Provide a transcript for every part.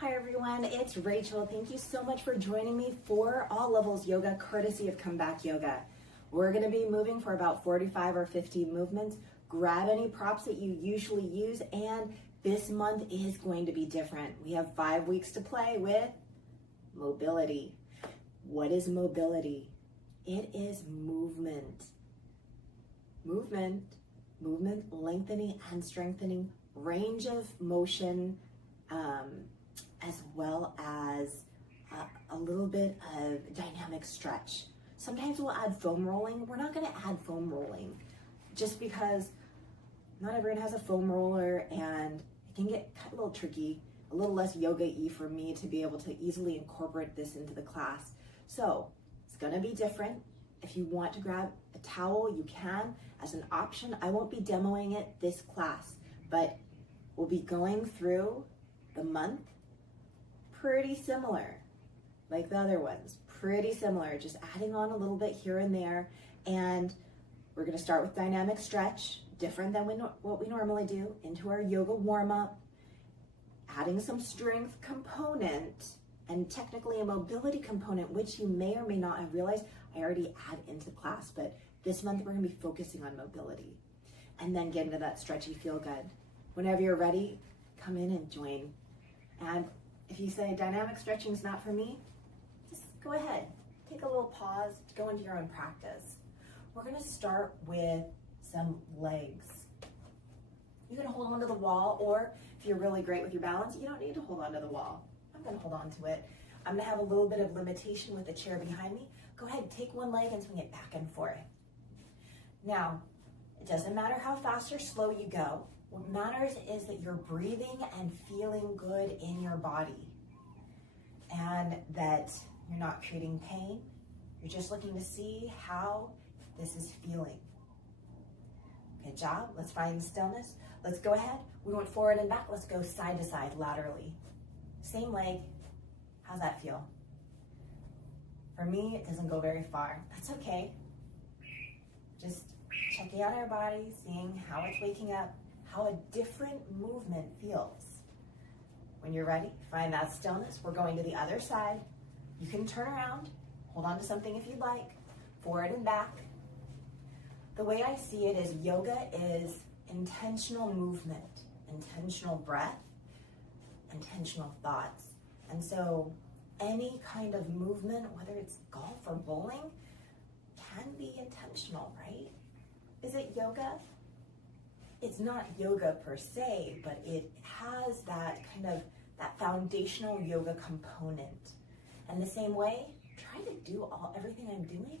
Hi everyone, it's Rachel. Thank you so much for joining me for All Levels Yoga, courtesy of Comeback Yoga. We're going to be moving for about 45 or 50 movements. Grab any props that you usually use, and this month is going to be different. We have 5 weeks to play with mobility. What is mobility? It is movement. Movement, lengthening and strengthening, range of motion, as well as a little bit of dynamic stretch. Sometimes we'll add foam rolling. We're not going to add foam rolling just because not everyone has a foam roller and it can get a little tricky, a little less yoga-y for me to be able to easily incorporate this into the class. So it's going to be different. If you want to grab a towel, you can as an option. I won't be demoing it this class, but we'll be going through the month pretty similar, like the other ones, pretty similar, just adding on a little bit here and there. And we're going to start with dynamic stretch, different than what we normally do, into our yoga warm-up, adding some strength component and technically a mobility component, which you may or may not have realized I already add into class, but this month we're going to be focusing on mobility and then get into that stretchy feel good. Whenever you're ready, come in and join. And if you say dynamic stretching is not for me, just go ahead, take a little pause, go into your own practice. We're going to start with some legs. You can hold onto the wall, or if you're really great with your balance, you don't need to hold onto the wall. I'm going to hold on to it. I'm going to have a little bit of limitation with the chair behind me. Go ahead, take one leg and swing it back and forth. Now, it doesn't matter how fast or slow you go. What matters is that you're breathing and feeling good in your body, and that you're not creating pain. You're just looking to see how this is feeling. Good job. Let's find stillness. Let's go ahead. We went forward and back. Let's go side to side laterally. Same leg. How's that feel? For me, it doesn't go very far. That's okay. Just checking out our body, seeing how it's waking up, how a different movement feels. When you're ready, find that stillness. We're going to the other side. You can turn around, hold on to something if you'd like, forward and back. The way I see it is yoga is intentional movement, intentional breath, intentional thoughts. And so any kind of movement, whether it's golf or bowling, can be intentional, right? Is it yoga? It's not yoga per se, but it has that kind of that foundational yoga component. And the same way, try to do everything I'm doing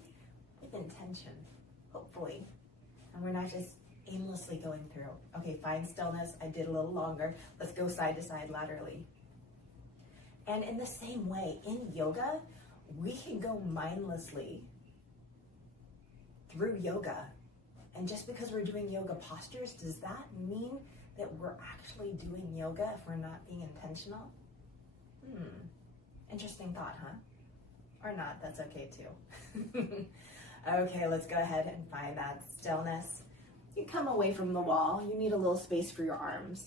with intention, hopefully. And we're not just aimlessly going through. Okay, find stillness. I did a little longer. Let's go side to side laterally. And in the same way, in yoga, we can go mindlessly through yoga. And just because we're doing yoga postures, does that mean that we're actually doing yoga if we're not being intentional? Interesting thought, huh? Or not, that's okay too. Okay, let's go ahead and find that stillness. You come away from the wall, you need a little space for your arms.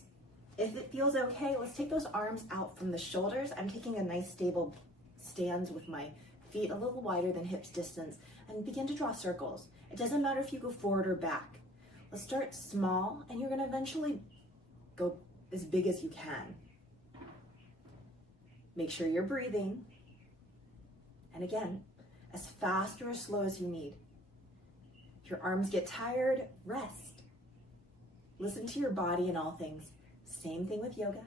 If it feels okay, let's take those arms out from the shoulders. I'm taking a nice stable stance with my feet a little wider than hips distance and begin to draw circles. It doesn't matter if you go forward or back. Let's start small, and you're gonna eventually go as big as you can. Make sure you're breathing. And again, as fast or as slow as you need. If your arms get tired, rest. Listen to your body in all things. Same thing with yoga.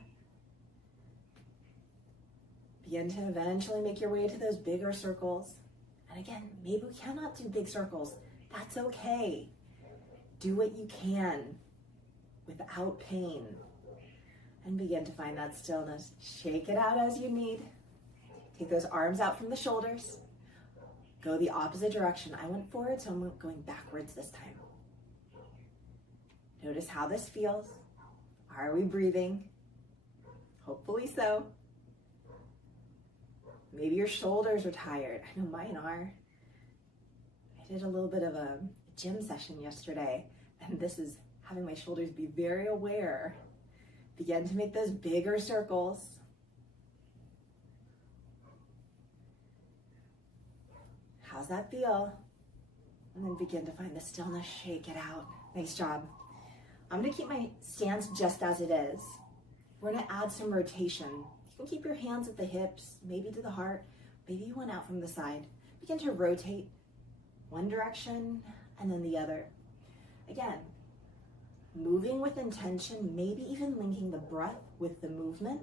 Begin to eventually make your way to those bigger circles. And again, maybe we cannot do big circles. That's okay. Do what you can without pain. And begin to find that stillness. Shake it out as you need. Take those arms out from the shoulders. Go the opposite direction. I went forward, so I'm going backwards this time. Notice how this feels. Are we breathing? Hopefully so. Maybe your shoulders are tired. I know mine are. I did a little bit of a gym session yesterday, and this is having my shoulders be very aware. Begin to make those bigger circles. How's that feel? And then begin to find the stillness, shake it out. Nice job. I'm gonna keep my stance just as it is. We're gonna add some rotation. You can keep your hands at the hips, maybe to the heart, maybe you went out from the side. Begin to rotate one direction and then the other. Again, moving with intention, maybe even linking the breath with the movement.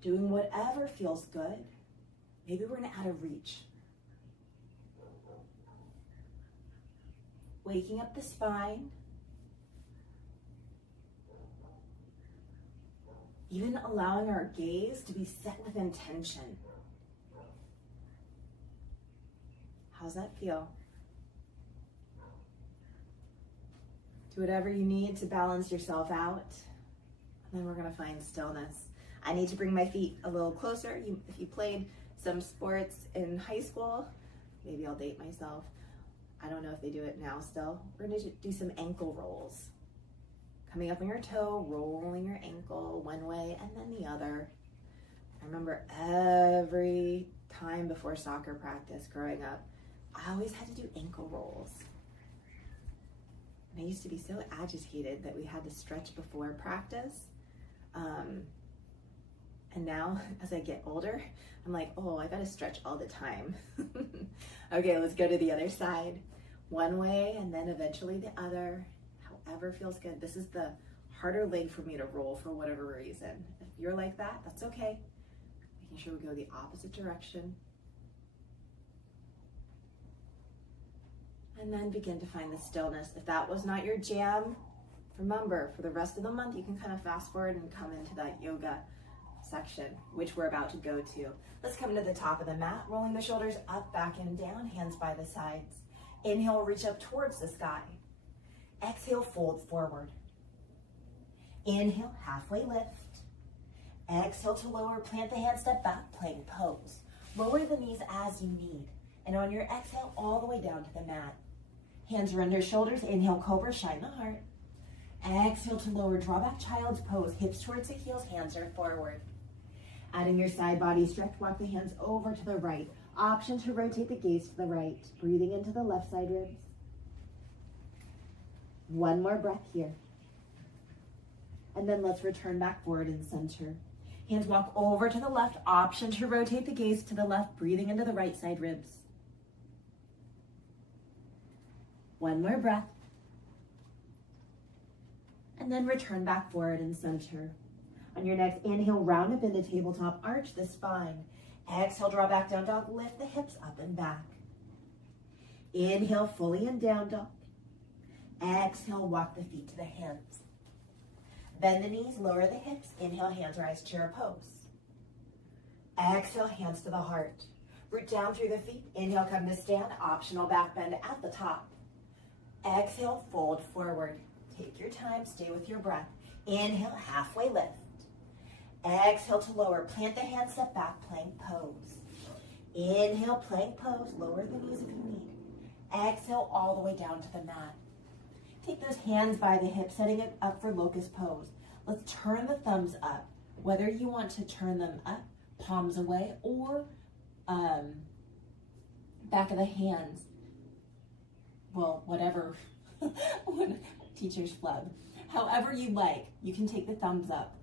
Doing whatever feels good. Maybe we're gonna add a reach. Waking up the spine. Even allowing our gaze to be set with intention. How's that feel? Do whatever you need to balance yourself out. And then we're gonna find stillness. I need to bring my feet a little closer. If you played some sports in high school, maybe I'll date myself. I don't know if they do it now still. We're gonna do some ankle rolls. Coming up on your toe, rolling your ankle one way and then the other. I remember every time before soccer practice growing up, I always had to do ankle rolls. And I used to be so agitated that we had to stretch before practice. And now, as I get older, I'm like, oh, I gotta stretch all the time. Okay, let's go to the other side. One way and then eventually the other, however feels good. This is the harder leg for me to roll for whatever reason. If you're like that, that's okay. Making sure we go the opposite direction. And then begin to find the stillness. If that was not your jam, remember, for the rest of the month, you can kind of fast forward and come into that yoga section, which we're about to go to. Let's come to the top of the mat, rolling the shoulders up, back, and down, hands by the sides. Inhale, reach up towards the sky. Exhale, fold forward. Inhale, halfway lift. Exhale to lower, plant the hands, step back, plank pose. Lower the knees as you need. And on your exhale, all the way down to the mat. Hands are under shoulders. Inhale, cobra, shine the heart. Exhale to lower, draw back, child's pose. Hips towards the heels, hands are forward. Adding your side body stretch, walk the hands over to the right. Option to rotate the gaze to the right. Breathing into the left side ribs. One more breath here. And then let's return back forward and center. Hands walk over to the left. Option to rotate the gaze to the left. Breathing into the right side ribs. One more breath. And then return back forward and center. On your next inhale, round up into tabletop, arch the spine. Exhale, draw back, down dog, lift the hips up and back. Inhale, fully in down dog. Exhale, walk the feet to the hands. Bend the knees, lower the hips. Inhale, hands rise, chair pose. Exhale, hands to the heart. Root down through the feet. Inhale, come to stand. Optional back bend at the top. Exhale, fold forward. Take your time, stay with your breath. Inhale, halfway lift. Exhale to lower, plant the hands, step back, plank pose. Inhale, plank pose, lower the knees if you need. Exhale, all the way down to the mat. Take those hands by the hips, setting it up for locust pose. Let's turn the thumbs up. Whether you want to turn them up, palms away, or back of the hands. Well, whatever. Teacher's flub. However you like, you can take the thumbs up.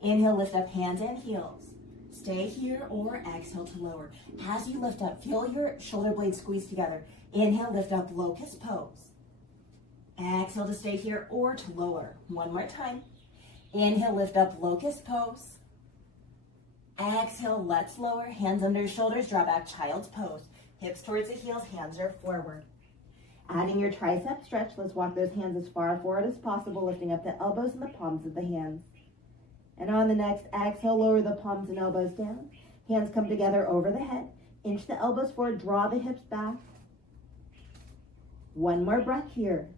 Inhale, lift up hands and heels. Stay here or exhale to lower. As you lift up, feel your shoulder blades squeeze together. Inhale, lift up, locust pose. Exhale to stay here or to lower. One more time. Inhale, lift up, locust pose. Exhale, let's lower. Hands under shoulders, draw back, child's pose. Hips towards the heels, hands are forward. Adding your tricep stretch, let's walk those hands as far forward as possible, lifting up the elbows and the palms of the hands. And on the next exhale, lower the palms and elbows down. Hands come together over the head. Inch the elbows forward, draw the hips back. One more breath here.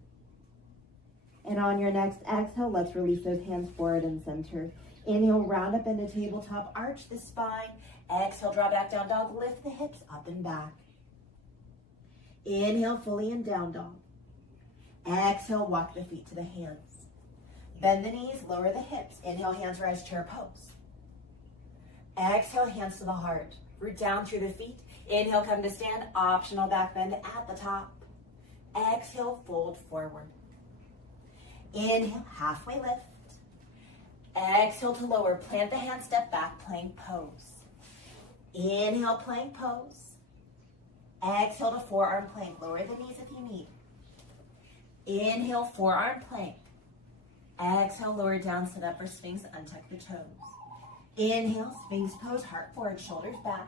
And on your next exhale, let's release those hands forward and center. Inhale, round up into tabletop, arch the spine. Exhale, draw back, down dog, lift the hips up and back. Inhale, fully in down dog. Exhale, walk the feet to the hands. Bend the knees, lower the hips. Inhale, hands rise, chair pose. Exhale, hands to the heart. root down through the feet. Inhale, come to stand, optional back bend at the top. Exhale, fold forward. Inhale, halfway lift. Exhale to lower, plant the hand, step back, plank pose. Inhale, plank pose. Exhale to forearm plank, lower the knees if you need. Inhale, forearm plank. Exhale, lower down, sit up for Sphinx, untuck the toes. Inhale, Sphinx pose, heart forward, shoulders back.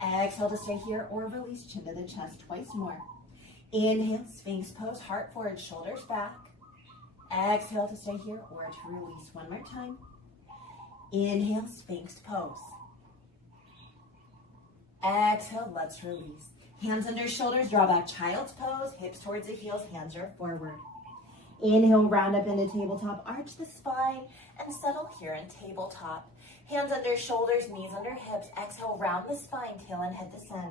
Exhale to stay here or release, chin to the chest, twice more. Inhale, Sphinx pose, heart forward, shoulders back. Exhale to stay here or to release, one more time. Inhale, Sphinx pose. Exhale, let's release. Hands under shoulders, draw back, child's pose, hips towards the heels, hands are forward. Inhale, round up into tabletop, arch the spine, and settle here in tabletop. Hands under shoulders, knees under hips. Exhale, round the spine, tail and head descend.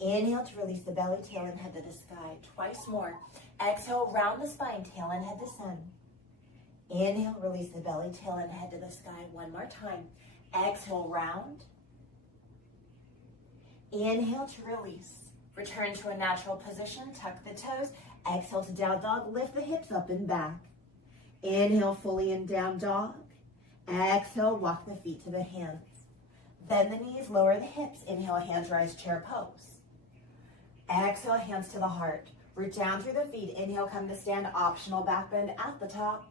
Inhale to release the belly, tail and head to the sky. Twice more. Exhale, round the spine, tail and head descend. Inhale, release the belly, tail and head to the sky. One more time. Exhale, round. Inhale to release. Return to a natural position, tuck the toes. Exhale to down dog, lift the hips up and back. Inhale fully in down dog. Exhale, walk the feet to the hands. Bend the knees, lower the hips. Inhale, hands rise, chair pose. Exhale, hands to the heart. Root down through the feet. Inhale, come to stand, optional back bend at the top.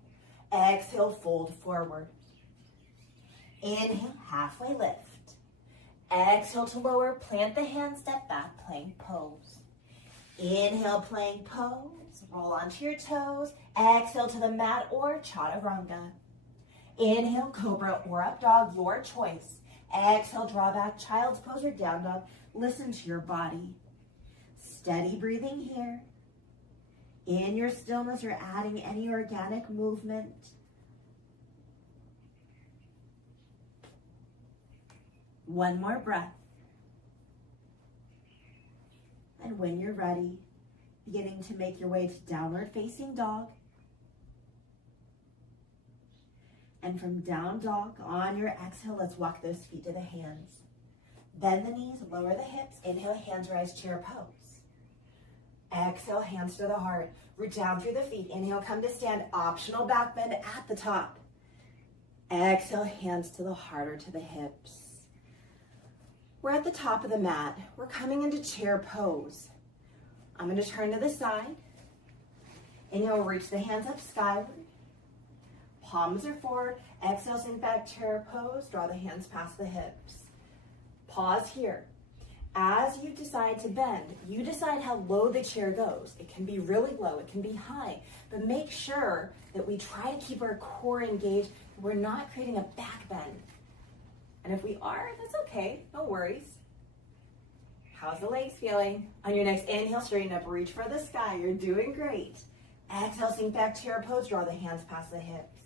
Exhale, fold forward. Inhale, halfway lift. Exhale to lower, plant the hands, step back, plank pose. Inhale, plank pose, roll onto your toes. Exhale to the mat or chaturanga. Inhale, cobra or up dog, your choice. Exhale, draw back, child's pose or down dog. Listen to your body. Steady breathing here. In your stillness, you're adding any organic movement. One more breath. And when you're ready, beginning to make your way to downward facing dog. And from down dog, on your exhale, let's walk those feet to the hands. Bend the knees, lower the hips. Inhale, hands rise, chair pose. Exhale, hands to the heart. Root down through the feet. Inhale, come to stand. Optional back bend at the top. Exhale, hands to the heart or to the hips. We're at the top of the mat. We're coming into chair pose. I'm going to turn to the side. Inhale, reach the hands up skyward. Palms are forward. Exhale, sink back, chair pose. Draw the hands past the hips. Pause here. As you decide to bend, you decide how low the chair goes. It can be really low, it can be high, but make sure that we try to keep our core engaged. We're not creating a back bend. And if we are, that's okay, no worries. How's the legs feeling? On your next inhale, straighten up, reach for the sky. You're doing great. Exhale, sink back, chair pose. Draw the hands past the hips.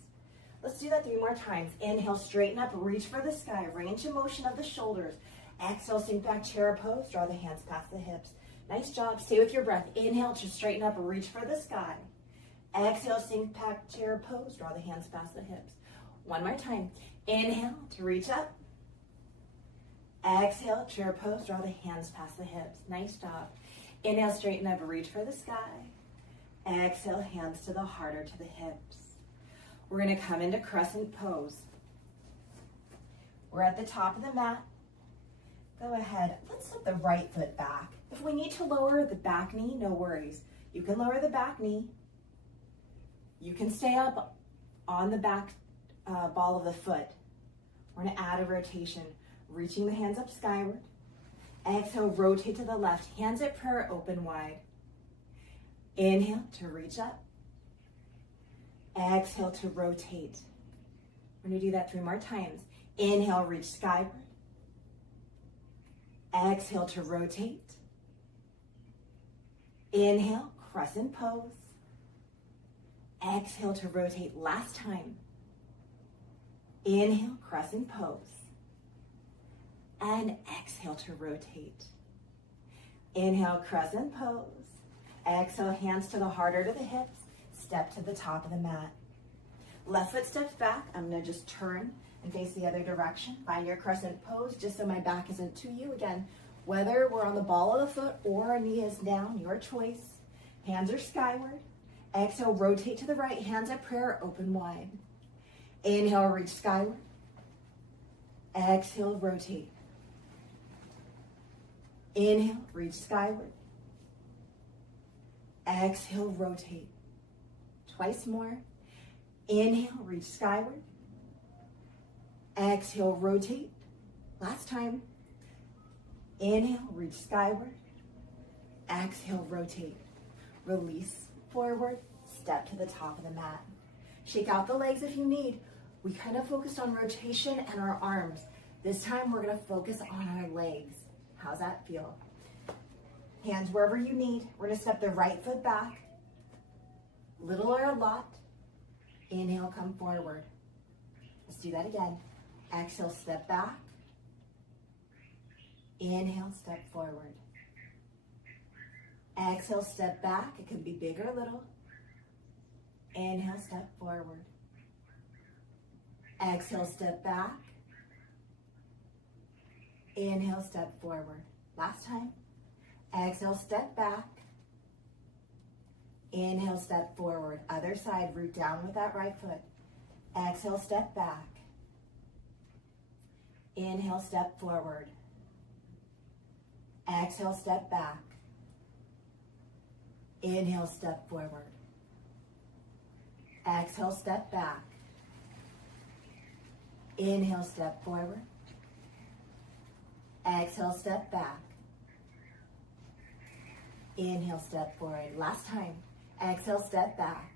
Let's do that 3 more times. Inhale, straighten up, reach for the sky. Range of motion of the shoulders. Exhale, sink back, chair pose. Draw the hands past the hips. Nice job. Stay with your breath. Inhale to straighten up, reach for the sky. Exhale, sink back, chair pose. Draw the hands past the hips. One more time. Inhale to reach up. Exhale, chair pose. Draw the hands past the hips. Nice job. Inhale, straighten up, reach for the sky. Exhale, hands to the heart or to the hips. We're going to come into crescent pose. We're at the top of the mat. Go ahead, let's slip the right foot back. If we need to lower the back knee, no worries. You can lower the back knee. You can stay up on the back ball of the foot. We're going to add a rotation, reaching the hands up skyward. Exhale, rotate to the left. Hands at prayer, open wide. Inhale to reach up. Exhale to rotate. We're going to do that 3 more times. Inhale, reach skyward. Exhale to rotate. Inhale, crescent pose. Exhale to rotate. Last time. Inhale, crescent pose. And exhale to rotate. Inhale, crescent pose. Exhale, hands to the heart or to the hips. Step to the top of the mat. Left foot steps back. I'm going to just turn and face the other direction. Find your crescent pose just so my back isn't to you. Again, whether we're on the ball of the foot or our knee is down, your choice. Hands are skyward. Exhale, rotate to the right. Hands at prayer, open wide. Inhale, reach skyward. Exhale, rotate. Inhale, reach skyward. Exhale, rotate. Twice more. Inhale, reach skyward. Exhale, rotate. Last time. Inhale, reach skyward. Exhale, rotate. Release forward, step to the top of the mat. Shake out the legs if you need. We kind of focused on rotation and our arms. This time we're gonna focus on our legs. How's that feel? Hands wherever you need. We're gonna step the right foot back. Little or a lot. Inhale, come forward. Let's do that again. Exhale, step back. Inhale, step forward. Exhale, step back. It could be big or little. Inhale, step forward. Exhale, step back. Inhale, step forward. Last time. Exhale, step back. Inhale, step forward. Other side, root down with that right foot. Exhale, step back. Inhale, step forward. Exhale, step back. Inhale, step forward. Exhale, step back. Inhale, step forward. Exhale, step back. Inhale, step forward. Last time. Exhale, step back.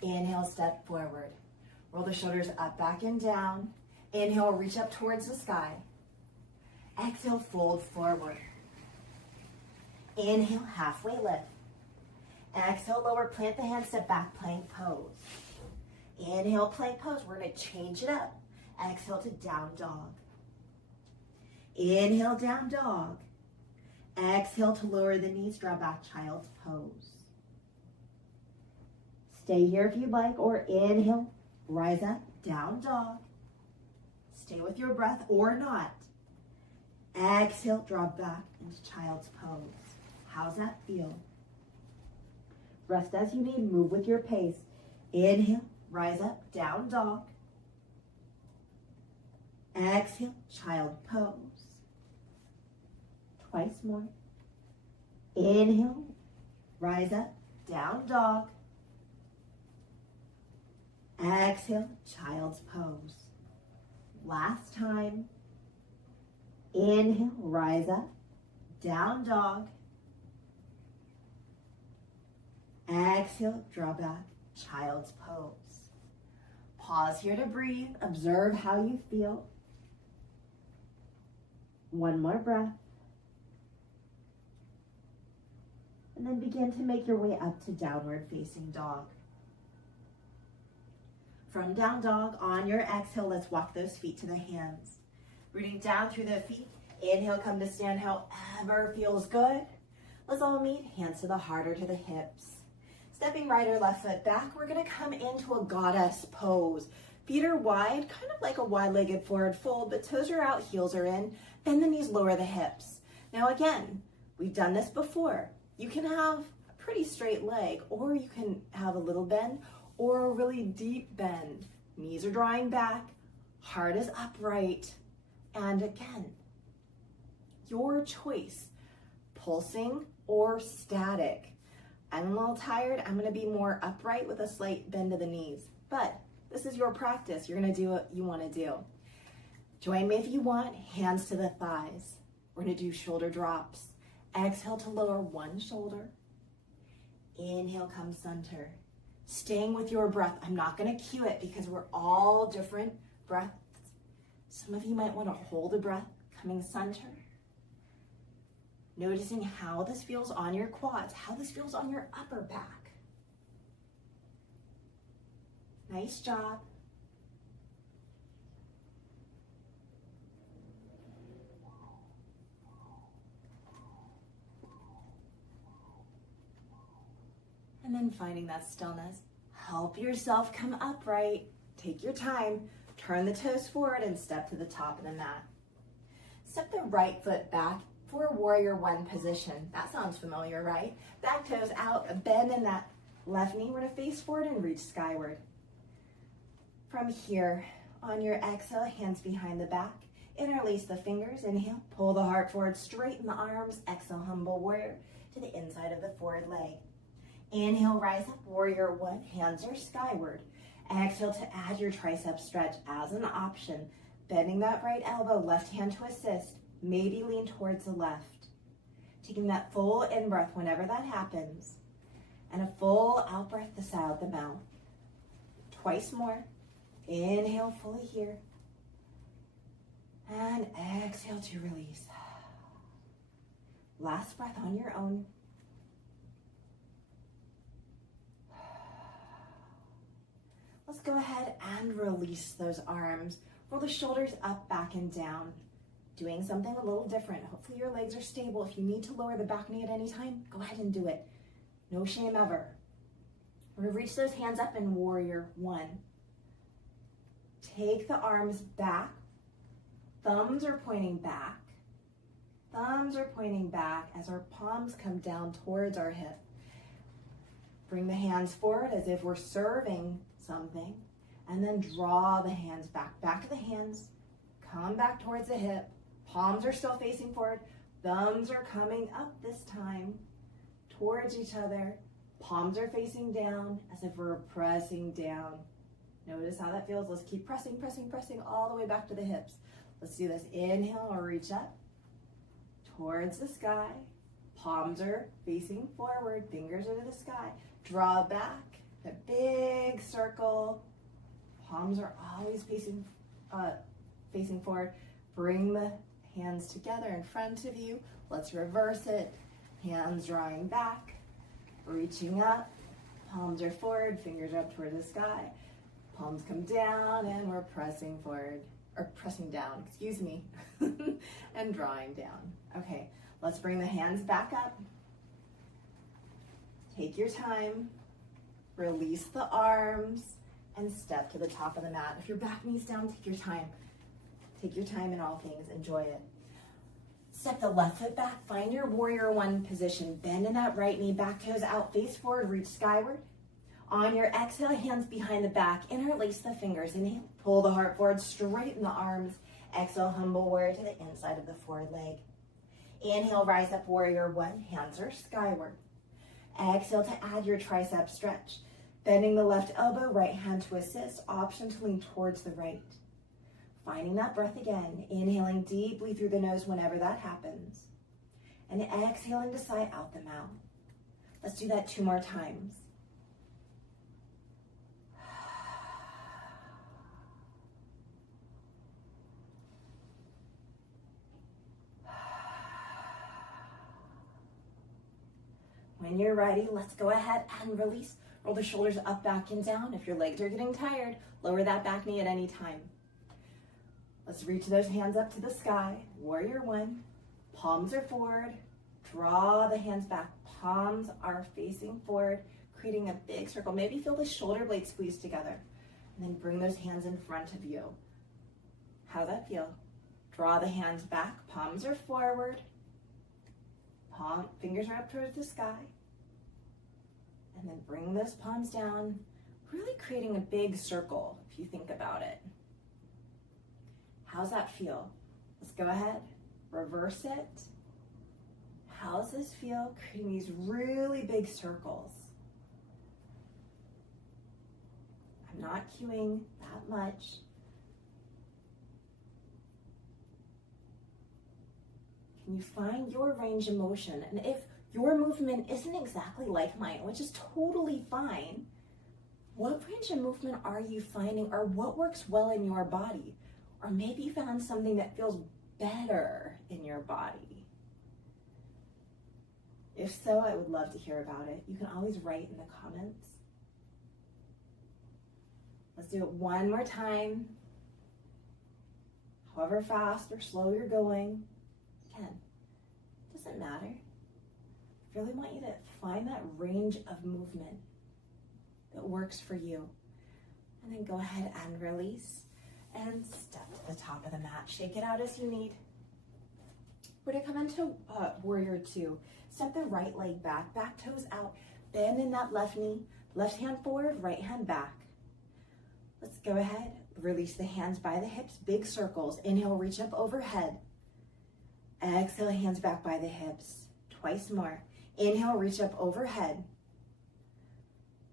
Inhale, step forward. Roll the shoulders up, back, and down. Inhale, reach up towards the sky. Exhale, fold forward. Inhale, halfway lift. Exhale, lower, plant the hands, step back, plank pose. Inhale, plank pose. We're going to change it up. Exhale to down dog. Inhale, down dog. Exhale to lower the knees, draw back, child's pose. Stay here if you'd like, or inhale, rise up, down dog. Stay with your breath or not. Exhale, draw back into child's pose. How's that feel? Rest as you need, move with your pace. Inhale, rise up, down dog. Exhale, child pose. Twice more. Inhale, rise up, down dog. Exhale, child's pose. Last time. Inhale, rise up, down dog. Exhale, draw back, child's pose. Pause here to breathe. Observe how you feel. One more breath. And then begin to make your way up to downward facing dog. From down dog, on your exhale, let's walk those feet to the hands. Rooting down through the feet. Inhale, come to stand however feels good. Let's all meet, hands to the heart or to the hips. Stepping right or left foot back, we're gonna come into a goddess pose. Feet are wide, kind of like a wide-legged forward fold, but toes are out, heels are in. Bend the knees, lower the hips. Now again, we've done this before. You can have a pretty straight leg, or you can have a little bend, or a really deep bend. Knees are drawing back, heart is upright, and again, your choice, pulsing or static. I'm a little tired, I'm gonna be more upright with a slight bend to the knees, but this is your practice. You're gonna do what you wanna do. Join me if you want, hands to the thighs. We're gonna do shoulder drops. Exhale to lower one shoulder. Inhale, come center. Staying with your breath. I'm not gonna cue it because we're all different breaths. Some of you might wanna hold a breath, coming center. Noticing how this feels on your quads, how this feels on your upper back. Nice job. And then finding that stillness. Help yourself come upright. Take your time, turn the toes forward and step to the top of the mat. Step the right foot back for warrior one position. That sounds familiar, right? Back toes out, a bend in that left knee. We're gonna face forward and reach skyward. From here, on your exhale, hands behind the back. Interlace the fingers, inhale, pull the heart forward, straighten the arms. Exhale, humble warrior to the inside of the forward leg. Inhale, rise up, warrior one, hands are skyward. Exhale to add your tricep stretch as an option. Bending that right elbow, left hand to assist. Maybe lean towards the left. Taking that full in-breath whenever that happens. And a full out-breath the side of the mouth. Twice more. Inhale fully here. And exhale to release. Last breath on your own. Let's go ahead and release those arms. Roll the shoulders up, back, and down. Doing something a little different. Hopefully your legs are stable. If you need to lower the back knee at any time, go ahead and do it. No shame ever. We're gonna reach those hands up in warrior one. Take the arms back. Thumbs are pointing back. Thumbs are pointing back as our palms come down towards our hip. Bring the hands forward as if we're serving something, and then draw the hands back. Back of the hands, come back towards the hip. Palms are still facing forward. Thumbs are coming up this time towards each other. Palms are facing down as if we're pressing down. Notice how that feels. Let's keep pressing, pressing, pressing all the way back to the hips. Let's do this. Inhale or reach up towards the sky. Palms are facing forward. Fingers are to the sky. Draw back. A big circle. Palms are always facing forward. Bring the hands together in front of you. Let's reverse it. Hands drawing back, reaching up. Palms are forward, fingers are up toward the sky. Palms come down and we're pressing forward, or pressing down, excuse me, and drawing down. Okay, let's bring the hands back up. Take your time. Release the arms and step to the top of the mat. If your back knee's down, take your time. Take your time in all things, enjoy it. Step the left foot back, find your warrior one position. Bend in that right knee, back toes out, face forward, reach skyward. On your exhale, hands behind the back, interlace the fingers. Inhale, pull the heart forward, straighten the arms. Exhale, humble warrior to the inside of the forward leg. Inhale, rise up, warrior one, hands are skyward. Exhale to add your tricep stretch. Bending the left elbow, right hand to assist, option to lean towards the right. Finding that breath again, inhaling deeply through the nose whenever that happens. And exhaling to sigh out the mouth. Let's do that 2 more times. When you're ready, let's go ahead and release. Roll the shoulders up, back, and down. If your legs are getting tired, lower that back knee at any time. Let's reach those hands up to the sky. Warrior one. Palms are forward. Draw the hands back. Palms are facing forward, creating a big circle. Maybe feel the shoulder blades squeeze together. And then bring those hands in front of you. How's that feel? Draw the hands back. Palms are forward. Fingers are up towards the sky. And then bring those palms down, really creating a big circle, if you think about it. How's that feel? Let's go ahead, reverse it. How's this feel? Creating these really big circles. I'm not cueing that much. Can you find your range of motion? And if your movement isn't exactly like mine, which is totally fine, what range of movement are you finding, or what works well in your body? Or maybe you found something that feels better in your body. If so, I would love to hear about it. You can always write in the comments. Let's do it one more time. However fast or slow you're going. Again, doesn't matter. I really want you to find that range of movement that works for you. And then go ahead and release and step to the top of the mat. Shake it out as you need. We're gonna come into warrior two. Step the right leg back, back toes out. Bend in that left knee, left hand forward, right hand back. Let's go ahead, release the hands by the hips, big circles. Inhale, reach up overhead. Exhale, hands back by the hips. Twice more. Inhale, reach up overhead.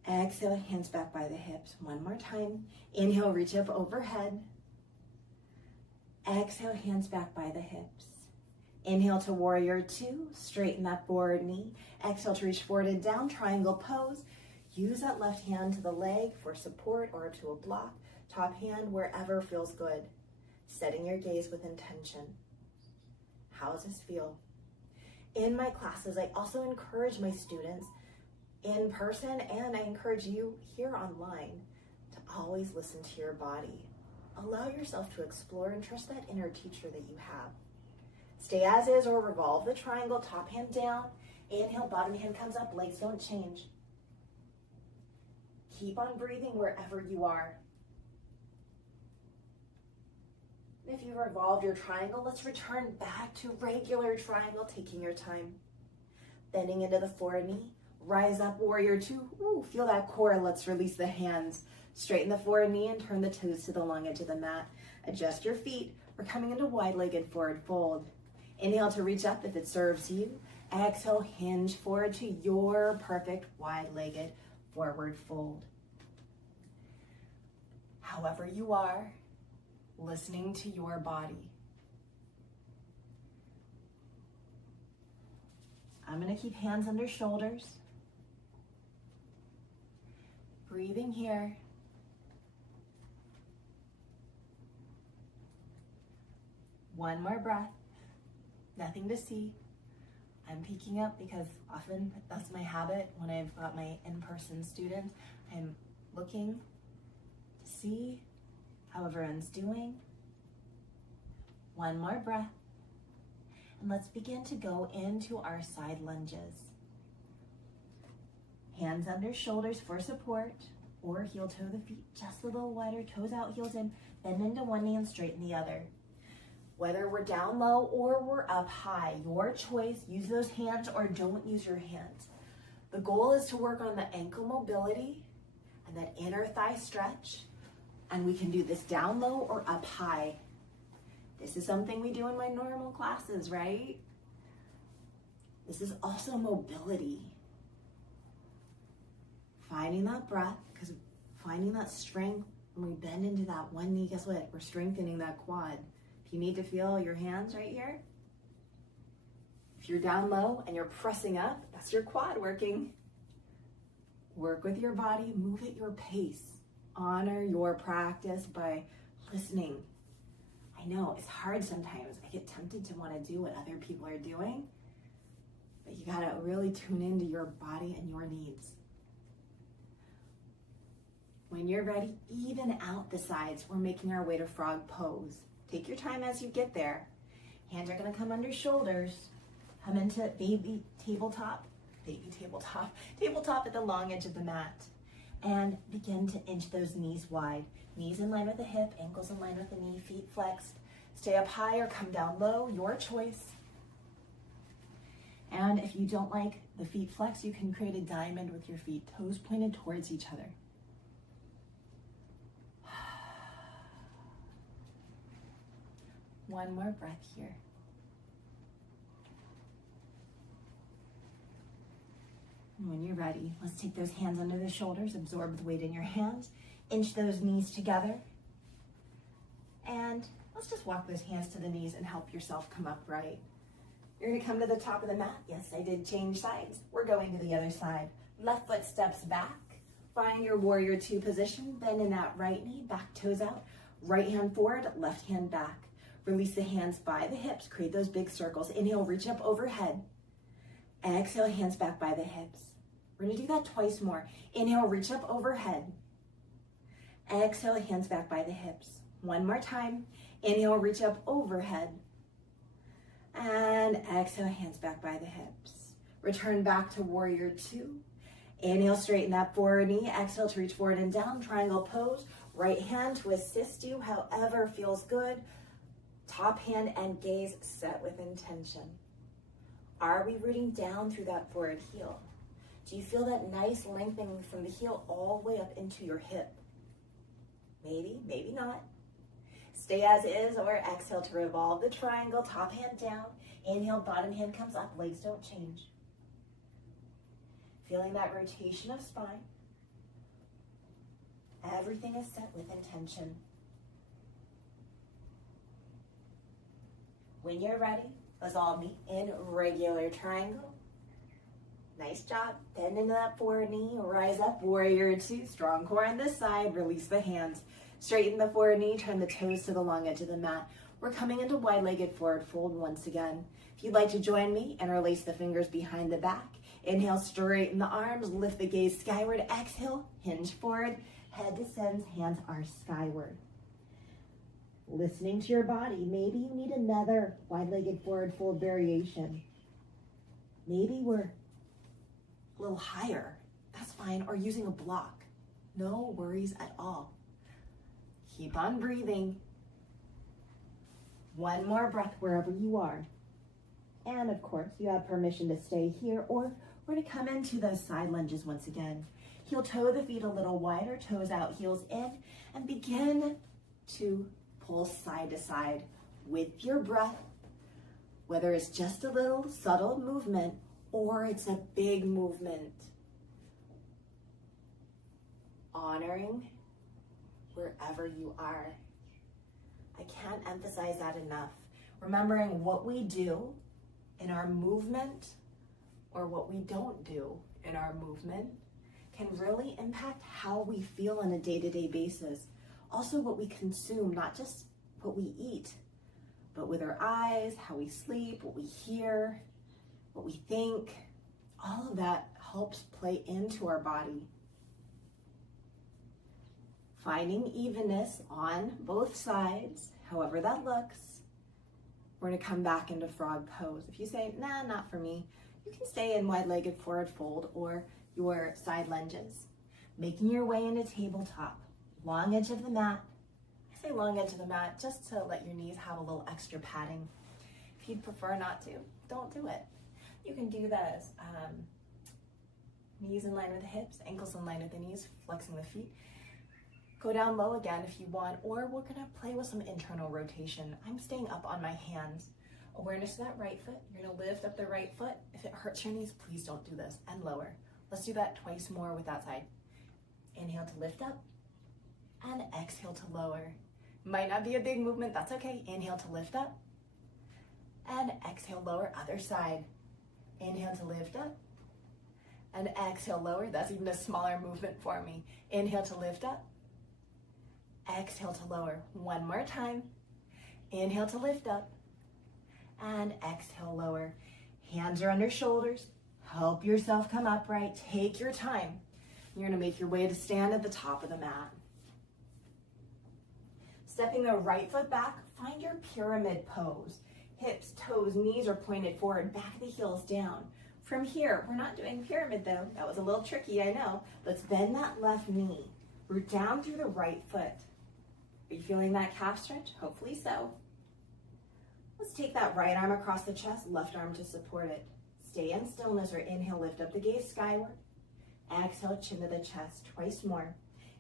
Exhale, hands back by the hips. One more time. Inhale, reach up overhead. Exhale, hands back by the hips. Inhale to warrior two, straighten that forward knee. Exhale to reach forward and down, triangle pose. Use that left hand to the leg for support or to a block. Top hand wherever feels good. Setting your gaze with intention. How does this feel? In my classes, I also encourage my students in person, and I encourage you here online to always listen to your body. Allow yourself to explore and trust that inner teacher that you have. Stay as is or revolve the triangle, top hand down. Inhale, bottom hand comes up, legs don't change. Keep on breathing wherever you are. If you've revolved your triangle, let's return back to regular triangle, taking your time. Bending into the forward knee, rise up, warrior two. Ooh, feel that core. Let's release the hands. Straighten the forward knee and turn the toes to the long edge of the mat. Adjust your feet. We're coming into wide-legged forward fold. Inhale to reach up if it serves you. Exhale, hinge forward to your perfect wide-legged forward fold. However you are, listening to your body. I'm going to keep hands under shoulders. Breathing here. One more breath. Nothing to see. I'm peeking up because often that's my habit when I've got my in-person students. I'm looking to see how everyone's doing. One more breath. And let's begin to go into our side lunges. Hands under shoulders for support, or heel toe the feet just a little wider, toes out, heels in, bend into one knee and straighten the other. Whether we're down low or we're up high, your choice. Use those hands or don't use your hands. The goal is to work on the ankle mobility and that inner thigh stretch. And we can do this down low or up high. This is something we do in my normal classes, right? This is also mobility. Finding that breath, because finding that strength when we bend into that one knee, guess what? We're strengthening that quad. If you need to feel your hands right here, if you're down low and you're pressing up, that's your quad working. Work with your body, move at your pace. Honor your practice by listening. I know it's hard sometimes. I get tempted to want to do what other people are doing, but you gotta really tune into your body and your needs. When you're ready, even out the sides. We're making our way to frog pose. Take your time as you get there. Hands are gonna come under shoulders. Come into baby tabletop at the long edge of the mat. And begin to inch those knees wide. Knees in line with the hip, ankles in line with the knee, feet flexed. Stay up high or come down low, your choice. And if you don't like the feet flexed, you can create a diamond with your feet, toes pointed towards each other. One more breath here. And when you're ready, let's take those hands under the shoulders, absorb the weight in your hands, inch those knees together, and let's just walk those hands to the knees and help yourself come upright. You're gonna come to the top of the mat. Yes, I did change sides. We're going to the other side. Left foot steps back. Find your warrior two position, bend in that right knee, back toes out, right hand forward, left hand back. Release the hands by the hips, create those big circles. Inhale, reach up overhead. Exhale, hands back by the hips. We're gonna do that twice more. Inhale, reach up overhead. Exhale, hands back by the hips. One more time. Inhale, reach up overhead. And exhale, hands back by the hips. Return back to warrior two. Inhale, straighten that forward knee. Exhale to reach forward and down, triangle pose. Right hand to assist you, however feels good. Top hand and gaze set with intention. Are we rooting down through that forward heel? Do you feel that nice lengthening from the heel all the way up into your hip? Maybe, maybe not. Stay as is, or exhale to revolve the triangle, top hand down. Inhale, bottom hand comes up, legs don't change. Feeling that rotation of spine. Everything is set with intention. When you're ready, let's all meet in regular triangle. Nice job. Bend into that forward knee, rise up, warrior two, strong core on this side, release the hands. Straighten the forward knee, turn the toes to the long edge of the mat. We're coming into wide-legged forward fold once again. If you'd like to join me, interlace the fingers behind the back. Inhale, straighten the arms, lift the gaze skyward. Exhale, hinge forward, head descends, hands are skyward. Listening to your body, maybe you need another wide-legged forward fold variation. Maybe we're a little higher, that's fine, or using a block. No worries at all. Keep on breathing. One more breath wherever you are. And of course, you have permission to stay here, or we're going to come into those side lunges once again. Heel toe the feet a little wider, toes out, heels in, and begin to pull side to side with your breath, whether it's just a little subtle movement or it's a big movement. Honoring wherever you are. I can't emphasize that enough. Remembering what we do in our movement or what we don't do in our movement can really impact how we feel on a day-to-day basis. Also what we consume, not just what we eat, but with our eyes, how we sleep, what we hear, what we think. All of that helps play into our body. Finding evenness on both sides, however that looks. We're gonna come back into frog pose. If you say, nah, not for me, you can stay in wide-legged forward fold or your side lunges. Making your way into tabletop, long edge of the mat. I say long edge of the mat just to let your knees have a little extra padding. If you'd prefer not to, don't do it. You can do this, knees in line with the hips, ankles in line with the knees, flexing the feet. Go down low again if you want, or we're gonna play with some internal rotation. I'm staying up on my hands. Awareness to that right foot. You're gonna lift up the right foot. If it hurts your knees, please don't do this, and lower. Let's do that twice more with that side. Inhale to lift up, and exhale to lower. Might not be a big movement, that's okay. Inhale to lift up, and exhale, lower, other side. Inhale to lift up, and exhale, lower. That's even a smaller movement for me. Inhale to lift up, exhale to lower. One more time. Inhale to lift up, and exhale, lower. Hands are under shoulders. Help yourself come upright. Take your time. You're gonna make your way to stand at the top of the mat. Stepping the right foot back, find your pyramid pose. Hips, toes, knees are pointed forward, back of the heels down. From here, we're not doing pyramid though. That was a little tricky, I know. Let's bend that left knee. Root down through the right foot. Are you feeling that calf stretch? Hopefully so. Let's take that right arm across the chest, left arm to support it. Stay in stillness or inhale, lift up the gaze skyward. Exhale, chin to the chest, twice more.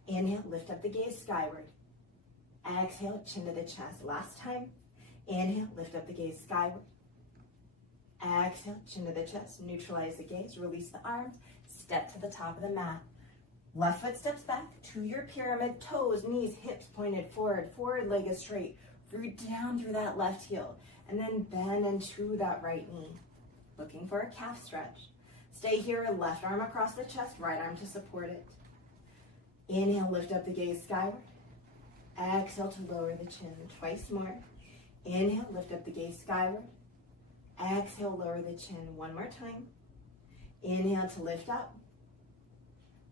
Inhale, lift up the gaze skyward. Exhale, chin to the chest. Last time. Inhale, lift up the gaze skyward. Exhale, chin to the chest. Neutralize the gaze, release the arms. Step to the top of the mat. Left foot steps back to your pyramid. Toes, knees, hips pointed forward. Forward leg is straight. Root down through that left heel. And then bend into that right knee. Looking for a calf stretch. Stay here, left arm across the chest, right arm to support it. Inhale, lift up the gaze skyward. Exhale to lower the chin, twice more. Inhale, lift up the gaze skyward. Exhale, lower the chin, one more time. Inhale to lift up.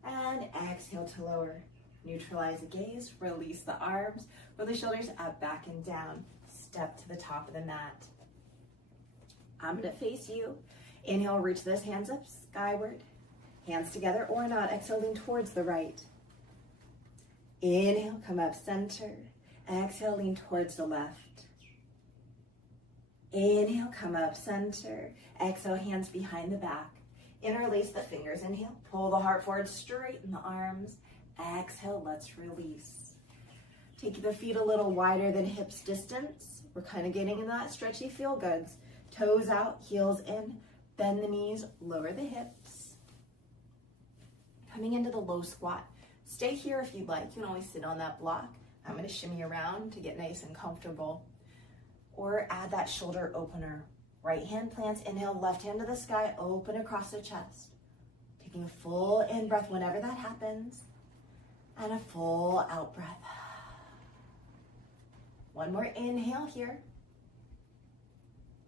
And exhale to lower. Neutralize the gaze, release the arms, roll the shoulders up, back, and down. Step to the top of the mat. I'm gonna face you. Inhale, reach those hands up, skyward. Hands together or not, exhaling towards the right. Inhale, come up center. Exhale, lean towards the left. Inhale, come up center. Exhale, hands behind the back. Interlace the fingers. Inhale, pull the heart forward, straighten the arms. Exhale, let's release. Take the feet a little wider than hips distance. We're kind of getting in that stretchy feel goods. Toes out, heels in. Bend the knees, lower the hips. Coming into the low squat. Stay here if you'd like. You can always sit on that block. I'm going to shimmy around to get nice and comfortable. Or add that shoulder opener. Right hand plants, inhale, left hand to the sky, open across the chest. Taking a full in breath whenever that happens. And a full out breath. One more inhale here.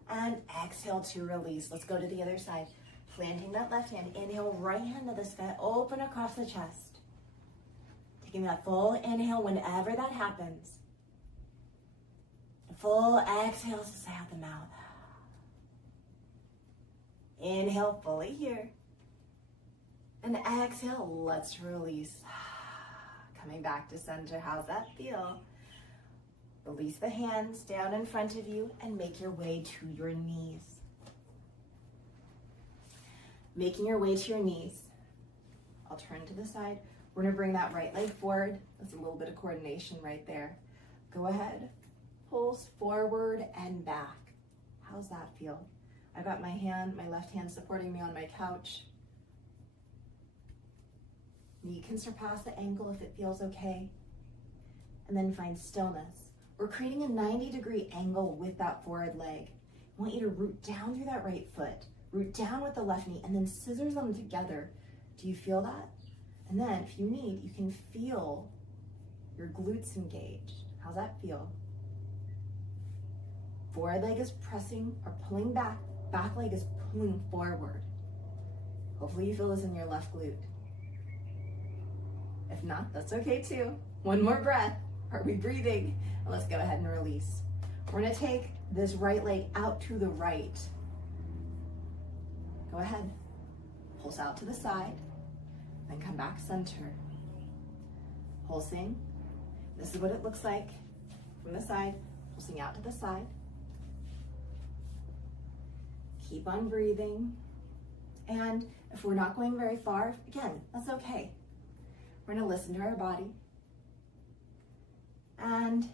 And exhale to release. Let's go to the other side. Planting that left hand, inhale, right hand to the sky, open across the chest. Taking that full inhale whenever that happens. A full exhale to say out the mouth. Inhale fully here. And exhale, let's release. Coming back to center, how's that feel? Release the hands down in front of you and make your way to your knees. Making your way to your knees. I'll turn to the side. We're gonna bring that right leg forward. That's a little bit of coordination right there. Go ahead, pulse forward and back. How's that feel? I've got my left hand supporting me on my couch. Knee can surpass the ankle if it feels okay. And then find stillness. We're creating a 90-degree angle with that forward leg. I want you to root down through that right foot, root down with the left knee, and then scissors them together. Do you feel that? And then if you need, you can feel your glutes engaged. How's that feel? Forward leg is pressing or pulling back, back leg is pulling forward. Hopefully you feel this in your left glute. If not, that's okay too. One more breath. Are we breathing? And let's go ahead and release. We're gonna take this right leg out to the right. Go ahead. Pulse out to the side, then come back center. Pulsing. This is what it looks like from the side. Pulsing out to the side. Keep on breathing. And if we're not going very far, again, that's okay. We're gonna listen to our body and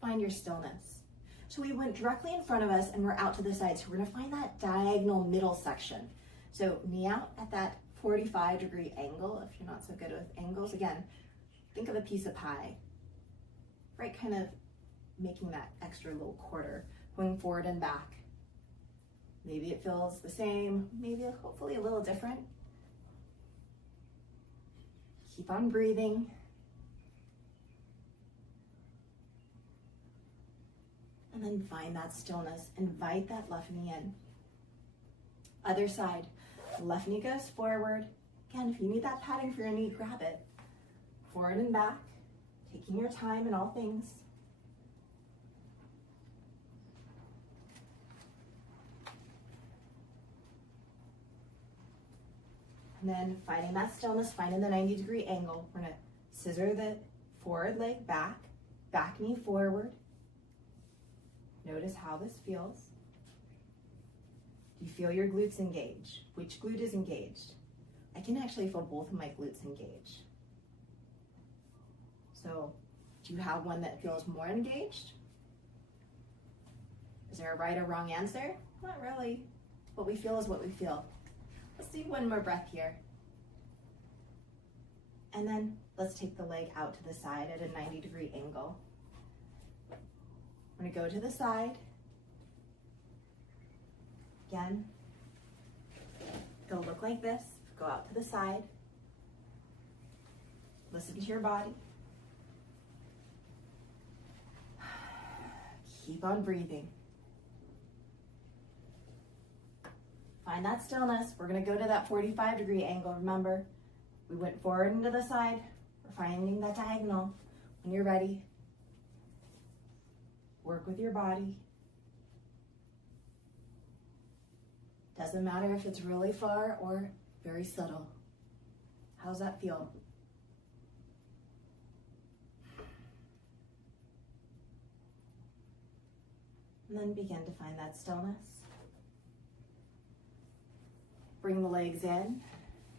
find your stillness. So we went directly in front of us and we're out to the side. So we're gonna find that diagonal middle section. So knee out at that 45-degree angle. If you're not so good with angles, again, think of a piece of pie, right? Kind of making that extra little quarter, going forward and back. Maybe it feels the same, maybe hopefully a little different. Keep on breathing. And then find that stillness. Invite that left knee in. Other side. Left knee goes forward. Again, if you need that padding for your knee, grab it. Forward and back. Taking your time in all things. And then finding that stillness, finding the 90-degree angle. We're gonna scissor the forward leg back, back knee forward. Notice how this feels. Do you feel your glutes engaged? Which glute is engaged? I can actually feel both of my glutes engaged. So, do you have one that feels more engaged? Is there a right or wrong answer? Not really. What we feel is what we feel. Let's do one more breath here. And then let's take the leg out to the side at a 90-degree angle. We're gonna go to the side. Again, it'll look like this. Go out to the side. Listen to your body. Keep on breathing. Find that stillness. We're gonna go to that 45-degree angle. Remember, we went forward and to the side. We're finding that diagonal. When you're ready, work with your body. Doesn't matter if it's really far or very subtle. How's that feel? And then begin to find that stillness. Bring the legs in.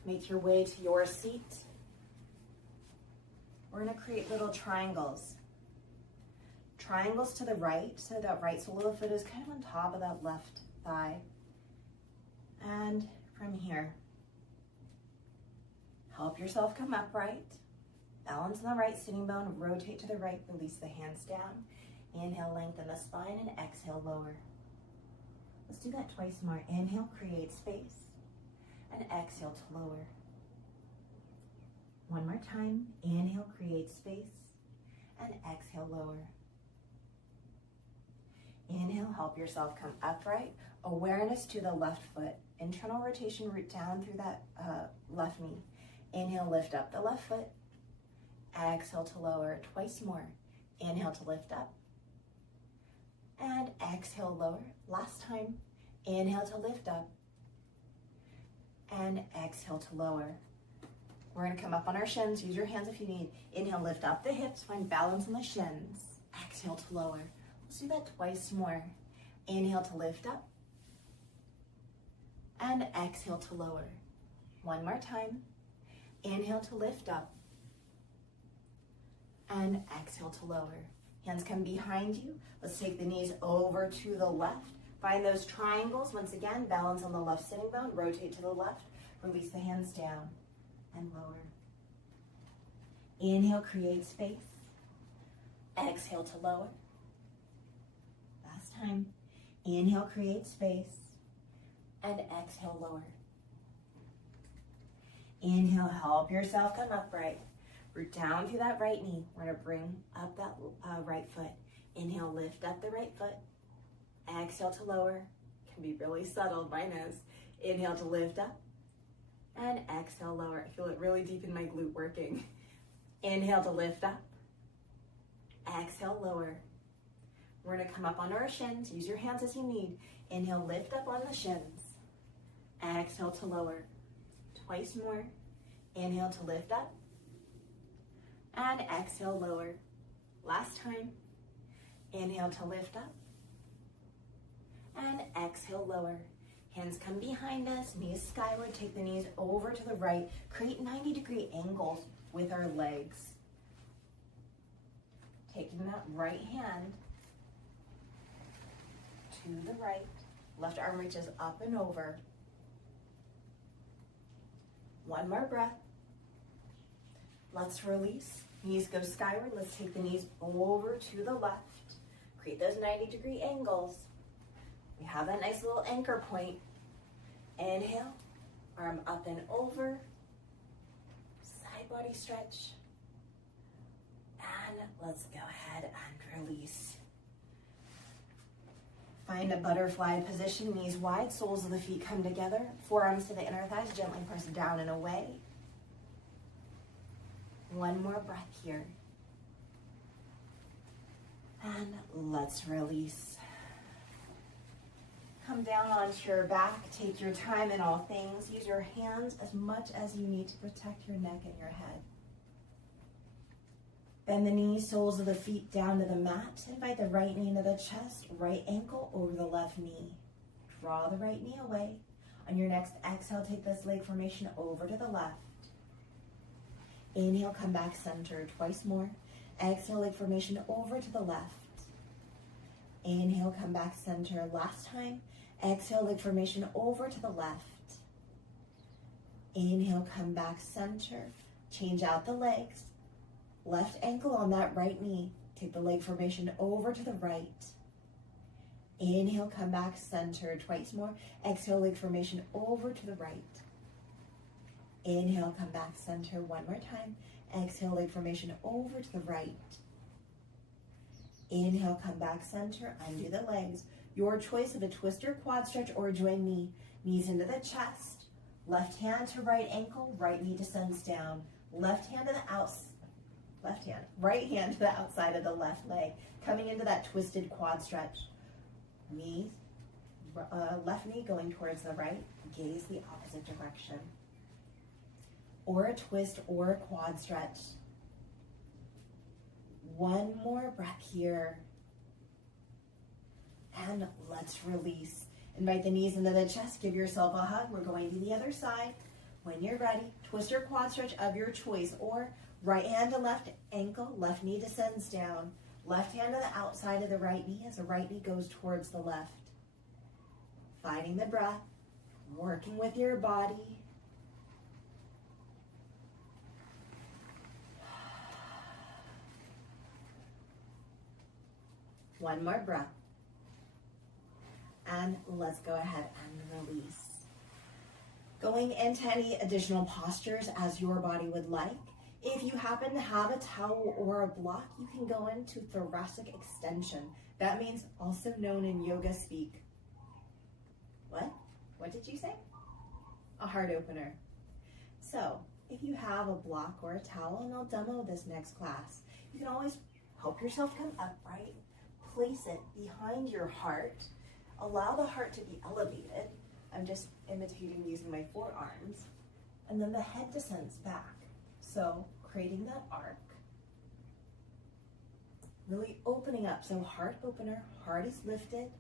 Make your way to your seat. We're going to create little triangles. Triangles to the right, so that right sole of the foot is kind of on top of that left thigh. And from here, help yourself come upright. Balance on the right sitting bone, rotate to the right, release the hands down. Inhale, lengthen the spine, and exhale, lower. Let's do that twice more. Inhale, create space, and exhale to lower. One more time. Inhale, create space, and exhale, lower. Inhale, help yourself come upright. Awareness to the left foot. Internal rotation root down through that left knee. Inhale, lift up the left foot. Exhale to lower. Twice more. Inhale to lift up. And exhale, lower. Last time. Inhale to lift up. And exhale to lower. We're going to come up on our shins. Use your hands if you need. Inhale, lift up the hips. Find balance on the shins. Exhale to lower. Let's do that twice more. Inhale to lift up. And exhale to lower. One more time. Inhale to lift up. And exhale to lower. Hands come behind you. Let's take the knees over to the left. Find those triangles. Once again, balance on the left sitting bone. Rotate to the left. Release the hands down and lower. Inhale, create space. Exhale to lower. Last time. Inhale, create space. And exhale, lower. Inhale, help yourself come upright. Root down through that right knee. We're going to bring up that right foot. Inhale, lift up the right foot. Exhale to lower. Can be really subtle, mine is. Inhale to lift up. And exhale, lower. I feel it really deep in my glute working. Inhale to lift up. Exhale, lower. We're going to come up onto our shins. Use your hands as you need. Inhale, lift up on the shins. Exhale to lower. Twice more. Inhale to lift up. And exhale, lower. Last time. Inhale to lift up. And exhale, lower. Hands come behind us, knees skyward. Take the knees over to the right. Create 90-degree angles with our legs. Taking that right hand to the right. Left arm reaches up and over. One more breath. Let's release. Knees go skyward. Let's take the knees over to the left. Create those 90-degree angles. We have that nice little anchor point. Inhale, arm up and over. Side body stretch. And let's go ahead and release. Find a butterfly position, knees wide, soles of the feet come together. Forearms to the inner thighs, gently press down and away. One more breath here. And let's release. Come down onto your back. Take your time in all things. Use your hands as much as you need to protect your neck and your head. Bend the knees, soles of the feet down to the mat. Invite the right knee into the chest, right ankle over the left knee. Draw the right knee away. On your next exhale, take this leg formation over to the left. Inhale, come back center twice more. Exhale, leg formation over to the left. Inhale, come back center last time. Exhale, leg formation over to the left. Inhale, come back center. Change out the legs. Left ankle on that right knee. Take the leg formation over to the right. Inhale, come back center twice more. Exhale, leg formation over to the right. Inhale, come back center one more time. Exhale, leg formation over to the right. Inhale, come back center, undo the legs. Your choice of a twist or quad stretch or join me. Knees into the chest. Left hand to right ankle, right knee descends down. Left hand to the outside. Right hand to the outside of the left leg. Coming into that twisted quad stretch. Knees, left knee going towards the right. Gaze the opposite direction. Or a twist or a quad stretch. One more breath here. and let's release. Invite the knees into the chest, give yourself a hug. We're going to the other side. When you're ready, twist your quad stretch of your choice, or right hand to left ankle, left knee descends down. Left hand to the outside of the right knee as the right knee goes towards the left. Finding the breath, working with your body. One more breath. And let's go ahead and release. Going into any additional postures as your body would like. If you happen to have a towel or a block, you can go into thoracic extension. That means also known in yoga speak. What? What did you say? A heart opener. So, if you have a block or a towel, and I'll demo this next class, you can always help yourself come upright, place it behind your heart, allow the heart to be elevated. I'm just imitating using my forearms, and then the head descends back. So, creating that arc, really opening up. So, heart opener, heart is lifted,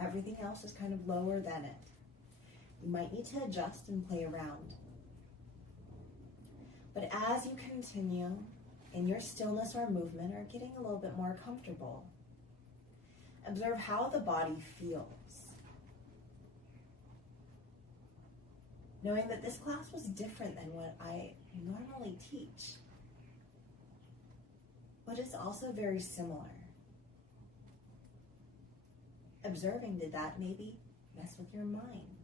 everything else is kind of lower than it. You might need to adjust and play around. But as you continue in your stillness or movement or getting a little bit more comfortable, observe how the body feels. Knowing that this class was different than what I normally teach, but it's also very similar. Observing, did that maybe mess with your mind?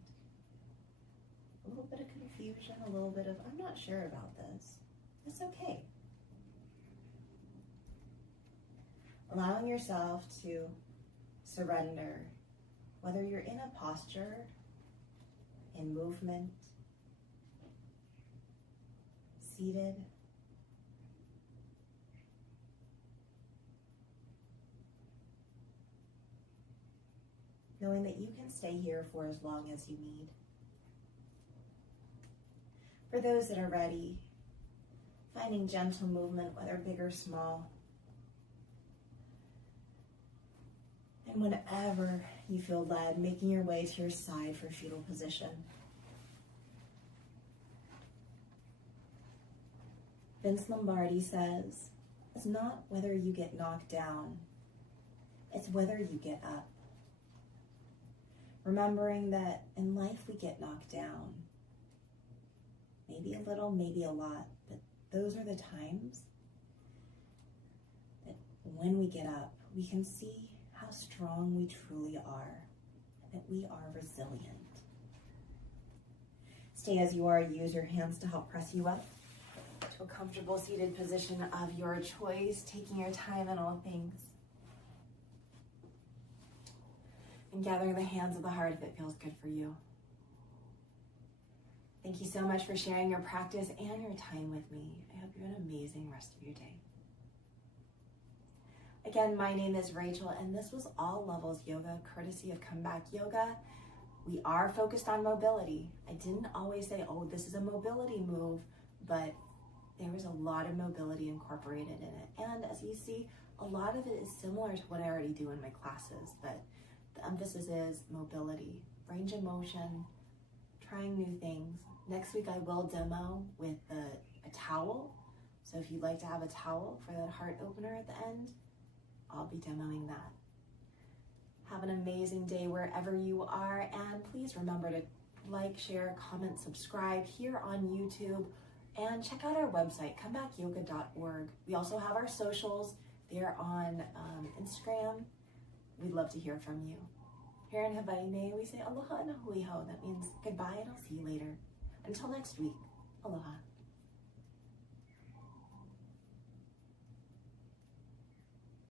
A little bit of confusion, a little bit of, I'm not sure about this. It's okay. Allowing yourself to surrender, whether you're in a posture, in movement, seated, knowing that you can stay here for as long as you need. For those that are ready, finding gentle movement, whether big or small. And whenever you feel led, making your way to your side for fetal position. Vince Lombardi says, it's not whether you get knocked down, it's whether you get up. Remembering that in life we get knocked down. Maybe a little, maybe a lot, but those are the times that when we get up, we can see how strong we truly are, that we are resilient. Stay as you are, use your hands to help press you up to a comfortable seated position of your choice, taking your time in all things. And gathering the hands of the heart if it feels good for you. Thank you so much for sharing your practice and your time with me. I hope you have an amazing rest of your day. Again, my name is Rachel, and this was All Levels Yoga, courtesy of Comeback Yoga. We are focused on mobility. I didn't always say, oh, this is a mobility move, but there was a lot of mobility incorporated in it. And as you see, a lot of it is similar to what I already do in my classes, but the emphasis is mobility, range of motion, trying new things. Next week I will demo with a towel. So if you'd like to have a towel for that heart opener at the end, I'll be demoing that. Have an amazing day wherever you are, and please remember to like, share, comment, subscribe here on YouTube, and check out our website, comebackyoga.org. We also have our socials. They're on Instagram. We'd love to hear from you. Here in Hawaii, we say aloha and a hui hou. That means goodbye, and I'll see you later. Until next week, aloha.